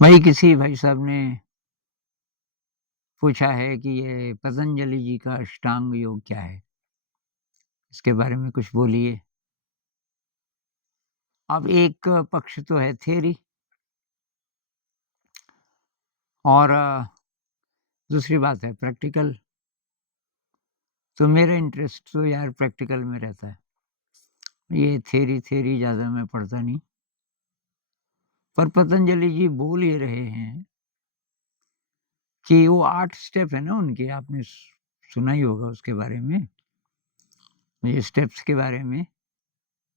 वही किसी भाई साहब ने पूछा है कि ये पतंजलि जी का अष्टांग योग क्या है? इसके बारे में कुछ बोलिए। अब एक पक्ष तो है थ्योरी और दूसरी बात है प्रैक्टिकल। तो मेरा इंटरेस्ट तो यार प्रैक्टिकल में रहता है। ये थ्योरी ज़्यादा मैं पढ़ता नहीं। पर पतंजलि जी बोल ये रहे हैं कि वो 8 स्टेप है ना उनके, आपने सुना ही होगा उसके बारे में, ये स्टेप्स के बारे में।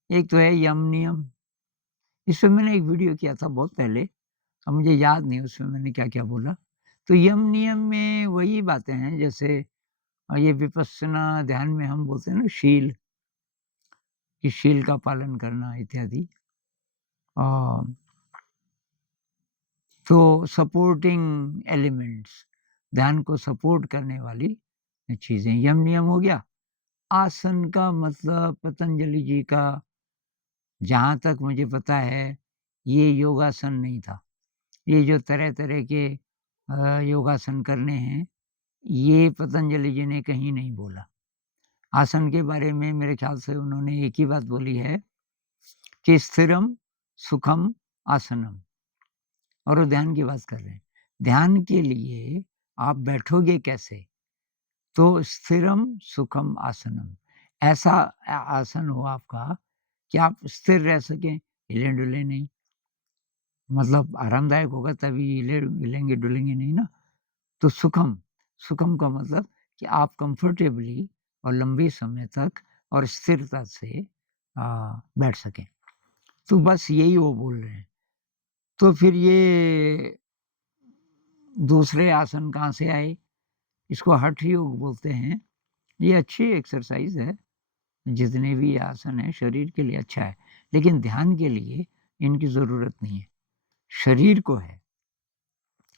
एक तो है यम नियम। इस पे मैंने एक वीडियो किया था बहुत पहले, अब मुझे याद नहीं उसमें मैंने क्या-क्या बोला। तो यम नियम में वही बातें हैं जैसे ये विपस्सना ध्यान में हम बोलते हैं ना शील, कि शील का पालन करना इत्यादि। अ, तो सपोर्टिंग एलिमेंट्स, ध्यान को सपोर्ट करने वाली चीज़ें, यम नियम हो गया। आसन का मतलब पतंजलि जी का जहाँ तक मुझे पता है, ये योगासन नहीं था। ये जो तरह-तरह के योगासन करने हैं, ये पतंजलि जी ने कहीं नहीं बोला। आसन के बारे में मेरे ख़्याल से उन्होंने एक ही बात बोली है कि स्थिरम सुखम आसनम, और वो ध्यान की बात कर रहे हैं। ध्यान के लिए आप बैठोगे कैसे? तो स्थिरम सुखम आसनम, ऐसा आसन हो आपका कि आप स्थिर रह सकें, हिले-डुले नहीं। मतलब आरामदायक होगा तभी हिलेंगे-डुलेंगे नहीं ना। तो सुखम, सुखम का मतलब कि आप कंफर्टेबली और लंबे समय तक और स्थिरता से बैठ सकें। तो बस यही वो बोल रहे हैं। तो फिर ये दूसरे आसन कहाँ से आए? इसको हठ योग बोलते हैं। ये अच्छी एक्सरसाइज़ है, जितने भी आसन हैं शरीर के लिए अच्छा है, लेकिन ध्यान के लिए इनकी ज़रूरत नहीं है, शरीर को है।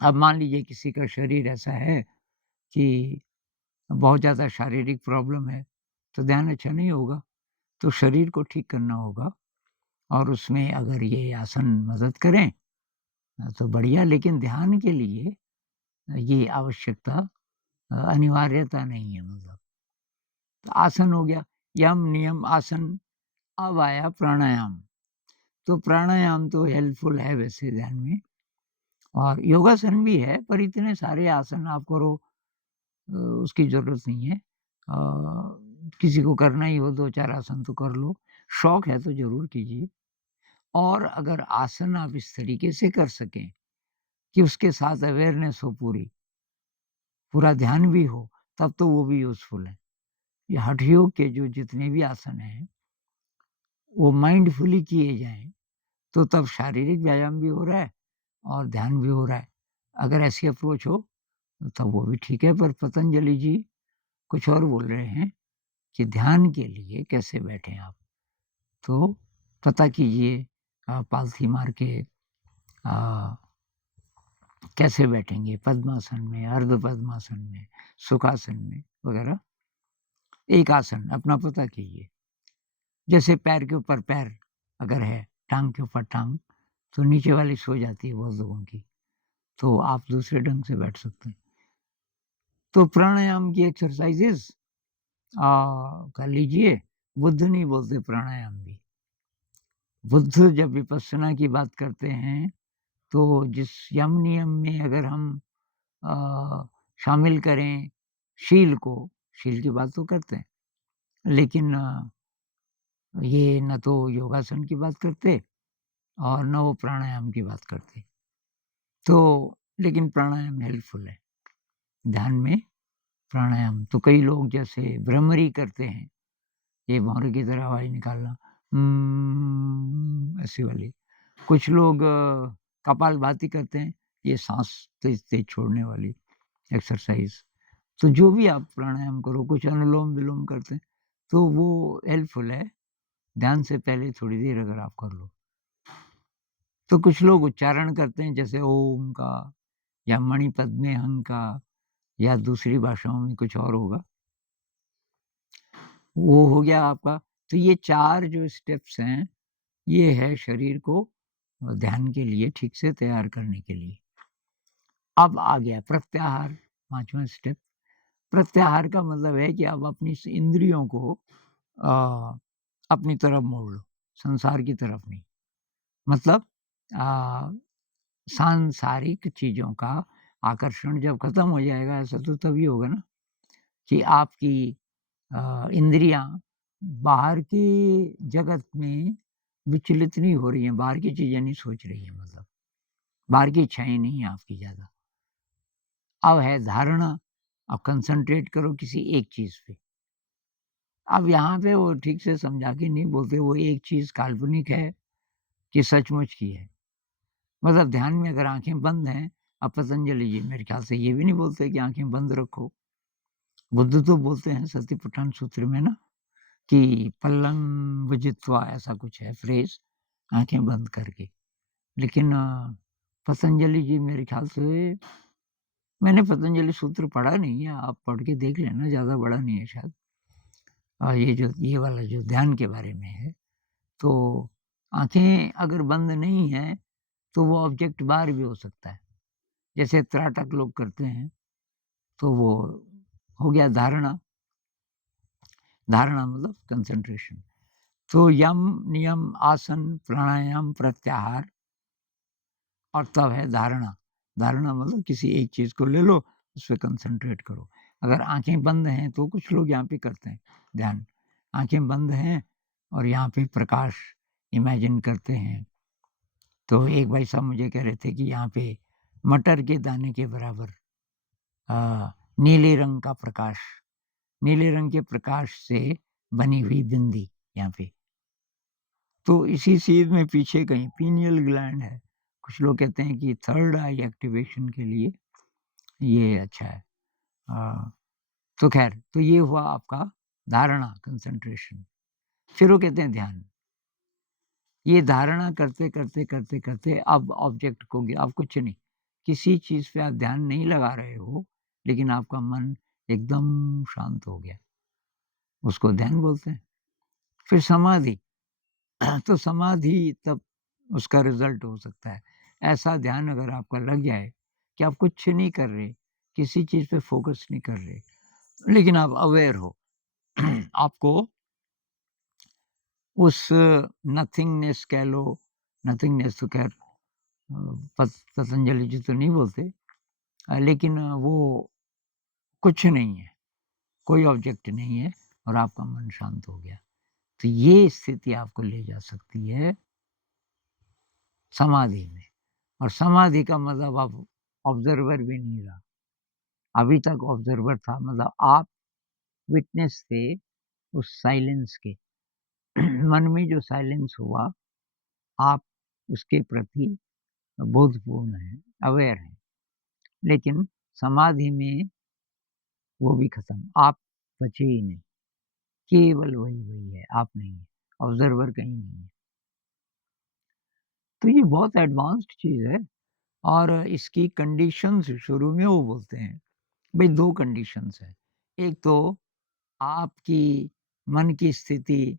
अब मान लीजिए किसी का शरीर ऐसा है कि बहुत ज़्यादा शारीरिक प्रॉब्लम है, तो ध्यान अच्छा नहीं होगा। तो शरीर को ठीक करना होगा और उसमें अगर ये आसन मदद करें तो बढ़िया, लेकिन ध्यान के लिए ये आवश्यकता अनिवार्यता नहीं है मतलब। तो आसन हो गया, यम, नियम, आसन। अब आया प्राणायाम। तो प्राणायाम तो हेल्पफुल है वैसे ध्यान में, और योगासन भी है, पर इतने सारे आसन आप करो उसकी ज़रूरत नहीं है। किसी को करना ही हो 2-4 आसन तो कर लो, शौक है तो ज़रूर कीजिए। और अगर आसन आप इस तरीके से कर सकें कि उसके साथ अवेयरनेस हो पूरी, पूरा ध्यान भी हो, तब तो वो भी यूज़फुल है। ये हठ योग के जो जितने भी आसन हैं, वो माइंडफुली किए जाएँ, तो तब शारीरिक व्यायाम भी हो रहा है और ध्यान भी हो रहा है। अगर ऐसी अप्रोच हो, तब वो भी ठीक है, पर पतंजलि जी कुछ और बोल रहे हैं कि ध्यान के लिए कैसे बैठें आप। तो पता कीजिए पालथी मार के अ, कैसे बैठेंगे पद्मासन में, अर्ध पद्मासन में, सुखासन में वगैरह। एक आसन अपना पता कीजिए। जैसे पैर के ऊपर पैर अगर है, टाँग के ऊपर टाँग, तो नीचे वाली सो जाती है बहुत लोगों की, तो आप दूसरे ढंग से बैठ सकते हैं। तो प्राणायाम की एक्सरसाइज़ेज़ कर लीजिए। बुद्ध नहीं बोलते प्राणायाम भी। बुद्ध जब विपस्सना की बात करते हैं, तो जिस यम नियम में अगर हम अ, शामिल करें शील को, शील की बात तो करते हैं, लेकिन ये ना तो योगासन की बात करते और ना वो प्राणायाम की बात करते। तो लेकिन प्राणायाम हेल्पफुल है, ध्यान में प्राणायाम। तो कई लोग जैसे भ्रमरी करते हैं, ये भौंरे की तरह आवाज़ निकालना, ऐसी वाली। कुछ लोग कपालभाति करते हैं, ये साँस तेज़-तेज़ छोड़ने वाली एक्सरसाइज़। तो जो भी आप प्राणायाम करो, कुछ अनुलोम-विलोम करते हैं, तो वो हेल्पफुल है, ध्यान से पहले थोड़ी देर अगर आप कर लो। तो कुछ लोग उच्चारण करते हैं जैसे ओम का या मणिपद्मे हं का, या दूसरी भाषाओं में कुछ और होगा, वो हो गया आपका। तो ये 4 जो स्टेप्स हैं, ये है शरीर को ध्यान के लिए ठीक से तैयार करने के लिए। अब आ गया प्रत्याहार, 5वां स्टेप। प्रत्याहार का मतलब है कि आप अपनी इंद्रियों को अपनी तरफ मोड़ लो, संसार की तरफ नहीं। मतलब सांसारिक चीज़ों का आकर्षण जब खत्म हो जाएगा, ऐसा तो तभी होगा ना कि आपकी इंद्रियां बाहर के जगत में विचलित नहीं हो रही हैं, बाहर की चीज़ें नहीं सोच रही हैं, मतलब बाहर की इच्छाएं नहीं है आपकी ज़्यादा। अब है धारणा, अब कंसंट्रेट करो किसी एक चीज़ पे। अब यहाँ पे वो ठीक से समझा के नहीं बोलते वो एक चीज़ काल्पनिक है कि सचमुच की है। मतलब ध्यान में अगर आँखें बंद हैं, अब पतंजलि जी मेरे ख्याल से ये भी नहीं बोलते कि आँखें बंद रखो। बुद्ध तो बोलते हैं सतिपट्ठान सूत्र में ना कि पल्लंग विजित्वा ऐसा कुछ है फ्रेज़, आँखें बंद करके। लेकिन पतंजलि जी मेरे ख्याल से मैंने पतंजलि सूत्र पढ़ा नहीं है, आप पढ़ के देख लेना, ज़्यादा बड़ा नहीं है शायद। ये वाला जो ध्यान के बारे में है, तो आँखें अगर बंद नहीं हैं, तो वो ऑब्जेक्ट बाहर भी हो सकता है। जैसे त्राटक लोग करते हैं, तो वो हो गया धारणा, धारणा मतलब कंसंट्रेशन। तो यम, नियम, आसन, प्राणायाम, प्रत्याहार और तब है धारणा। धारणा मतलब किसी एक चीज़ को ले लो, उस पे कंसंट्रेट करो। अगर आँखें बंद हैं, तो कुछ लोग यहाँ पे करते हैं ध्यान। आँखें बंद हैं और यहाँ पे प्रकाश इमेजिन करते हैं। तो एक भाई साहब मुझे कह रहे थे कि यहाँ पे मटर के दाने के बराबर नीले रंग का प्रकाश, नीले रंग के प्रकाश से बनी हुई बिंदी यहाँ पे। तो इसी चीज़ में पीछे कहीं पीनियल ग्लैंड है। कुछ लोग कहते हैं कि थर्ड आई एक्टिवेशन के लिए ये अच्छा है। तो ख़ैर, तो ये हुआ आपका धारणा, कंसंट्रेशन। फिर वो कहते हैं ध्यान। ये धारणा करते अब ऑब्जेक्ट को गया, अब कुछ नहीं। किसी चीज़ पे आप ध्यान नहीं लगा रहे हो, लेकिन आपका मन एकदम शांत हो गया। उसको ध्यान बोलते हैं। फिर समाधि, तो समाधि तब उसका रिज़ल्ट हो सकता है। ऐसा ध्यान अगर आपका लग जाए कि आप कुछ नहीं कर रहे, किसी चीज़ पे फ़ोकस नहीं कर रहे, लेकिन आप अवेयर हो। आपको उस नथिंगनेस कह लो, नथिंगनेस तो ख़ैर पतंजलि जी तो नहीं बोलते, लेकिन वो कुछ नहीं है, कोई ऑब्जेक्ट नहीं है और आपका मन शांत हो गया। तो ये स्थिति आपको ले जा सकती है समाधि में। और समाधि का मतलब आप ऑब्जर्वर भी नहीं रहा। अभी तक ऑब्जर्वर था, मतलब आप विटनेस थे उस साइलेंस के। मन में जो साइलेंस हुआ, आप उसके प्रति बोधपूर्ण हैं, अवेयर हैं। लेकिन समाधि में वो भी खत्म, आप बचे ही नहीं। केवल वही है, आप नहीं है, ऑब्जर्वर कहीं नहीं है। तो ये बहुत एडवांस्ड चीज़ है और इसकी कंडीशंस शुरू में वो बोलते हैं, भई 2 कंडीशंस हैं। एक तो आपकी मन की स्थिति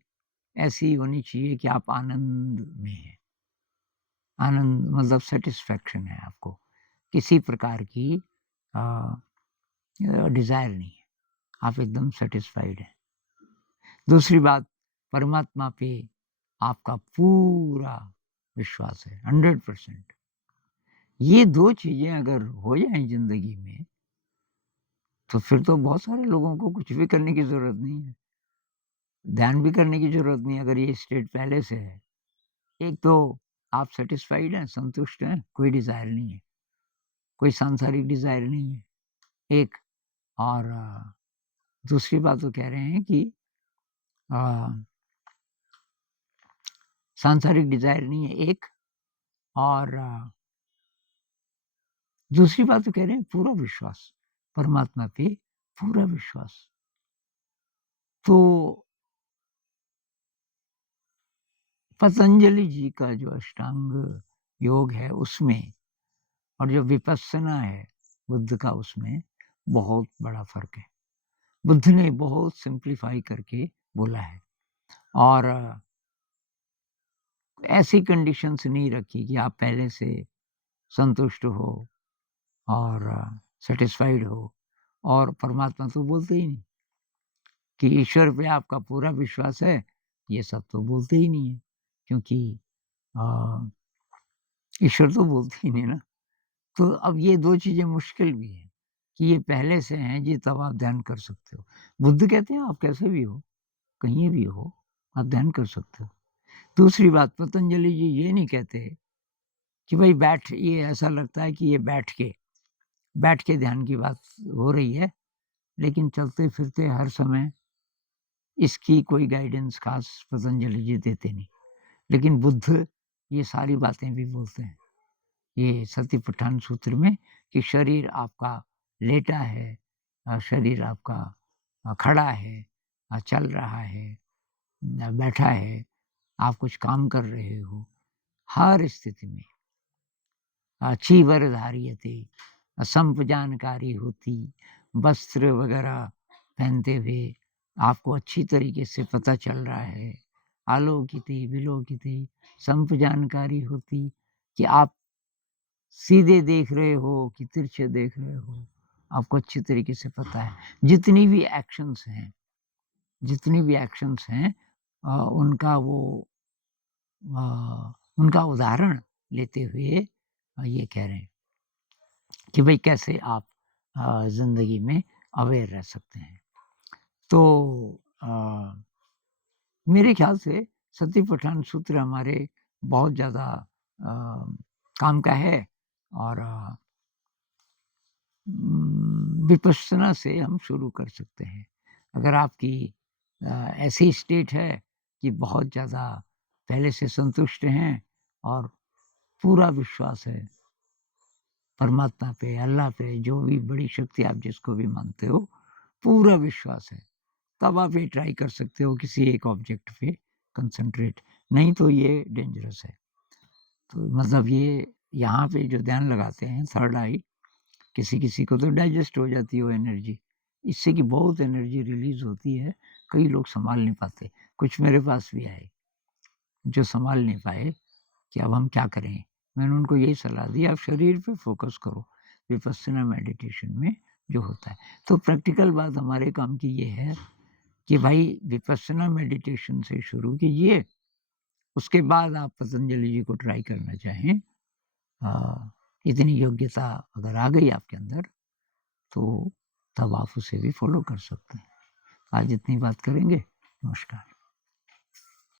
ऐसी होनी चाहिए कि आप आनंद में हैं। आनंद मतलब सैटिस्फैक्शन है आपको। किसी प्रकार की अ डिज़ायर नहीं है। आप एकदम सैटिस्फाइड हैं। दूसरी बात, परमात्मा पे आपका पूरा विश्वास है, 100%। ये 2 चीज़ें अगर हो जाएँ ज़िंदगी में, तो फिर तो बहुत सारे लोगों को कुछ भी करने की ज़रूरत नहीं है। ध्यान भी करने की ज़रूरत नहीं है अगर ये स्टेट पहले से है। एक तो आप सैटिस्फाइड हैं, संतुष्ट हैं, कोई डिज़ायर नहीं है, कोई सांसारिक डिज़ायर नहीं है, एक। और दूसरी बात वो कह रहे हैं कि अ, सांसारिक डिज़ायर नहीं है एक, और दूसरी बात तो कह रहे हैं पूरा विश्वास, परमात्मा पे पूरा विश्वास। तो पतंजलि जी का जो अष्टांग योग है उसमें और जो विपस्सना है बुद्ध का, उसमें बहुत बड़ा फ़र्क है। बुद्ध ने बहुत सिम्प्लीफाई करके बोला है और ऐसी कंडीशंस नहीं रखी कि आप पहले से संतुष्ट हो और सैटिस्फाइड हो। और परमात्मा तो बोलते ही नहीं कि ईश्वर पे आपका पूरा विश्वास है, ये सब तो बोलते ही नहीं है, क्योंकि अ, ईश्वर तो बोलते ही नहीं ना। तो अब ये 2 चीज़ें मुश्किल भी हैं कि ये पहले से हैं जी, तब आप ध्यान कर सकते हो। बुद्ध कहते हैं आप कैसे भी हो, कहीं भी हो, आप ध्यान कर सकते हो। दूसरी बात, पतंजलि जी ये नहीं कहते कि भई ये ऐसा लगता है कि ये बैठ के ध्यान की बात हो रही है, लेकिन चलते-फिरते हर समय इसकी कोई गाइडेंस ख़ास पतंजलि जी देते नहीं। लेकिन बुद्ध ये सारी बातें भी बोलते हैं। ये सतिपट्ठान सूत्र में कि शरीर आपका लेटा है, शरीर आपका खड़ा है, चल रहा है, बैठा है, आप कुछ काम कर रहे हो, हर स्थिति में चीवरधारियते असंप जानकारी होती, वस्त्र वगैरह पहनते हुए आपको अच्छी तरीके से पता चल रहा है, आलोकिते विलोकिते संप जानकारी होती कि आप सीधे देख रहे हो कि तिरछे देख रहे हो, आपको अच्छी तरीके से पता है। जितनी भी एक्शंस हैं उनका वो उनका उदाहरण लेते हुए ये कह रहे हैं कि भई कैसे आप ज़िंदगी में अवेयर रह सकते हैं। तो अ, मेरे ख़्याल से सतिपट्ठान सूत्र हमारे बहुत ज़्यादा अ, काम का है और विपश्यना से हम शुरू कर सकते हैं। अगर आपकी ऐसी स्टेट है कि बहुत ज़्यादा पहले से संतुष्ट हैं और पूरा विश्वास है परमात्मा पे, अल्लाह पे, जो भी बड़ी शक्ति आप जिसको भी मानते हो, पूरा विश्वास है, तब आप ये ट्राई कर सकते हो किसी एक ऑब्जेक्ट पे कंसंट्रेट, नहीं तो ये डेंजरस है। तो मतलब ये यहाँ पे जो ध्यान लगाते हैं थर्ड आई, किसी-किसी को तो डाइजेस्ट हो जाती है वो एनर्जी, इससे कि बहुत एनर्जी रिलीज़ होती है, कई लोग सँभाल नहीं पाते। कुछ मेरे पास भी आए, जो सँभाल नहीं पाए कि अब हम क्या करें? मैंने उनको यही सलाह दी, आप शरीर पे फ़ोकस करो, विपस्सना मेडिटेशन में जो होता है। तो प्रैक्टिकल बात हमारे काम की ये है कि भाई विपस्सना मेडिटेशन से शुरू कीजिए, उसके बाद आप पतंजलि जी को ट्राई करना चाहें, इतनी योग्यता अगर आ गई आपके अंदर, तो तब आप उसे भी फ़ॉलो कर सकते हैं। आज इतनी बात करेंगे। नमस्कार।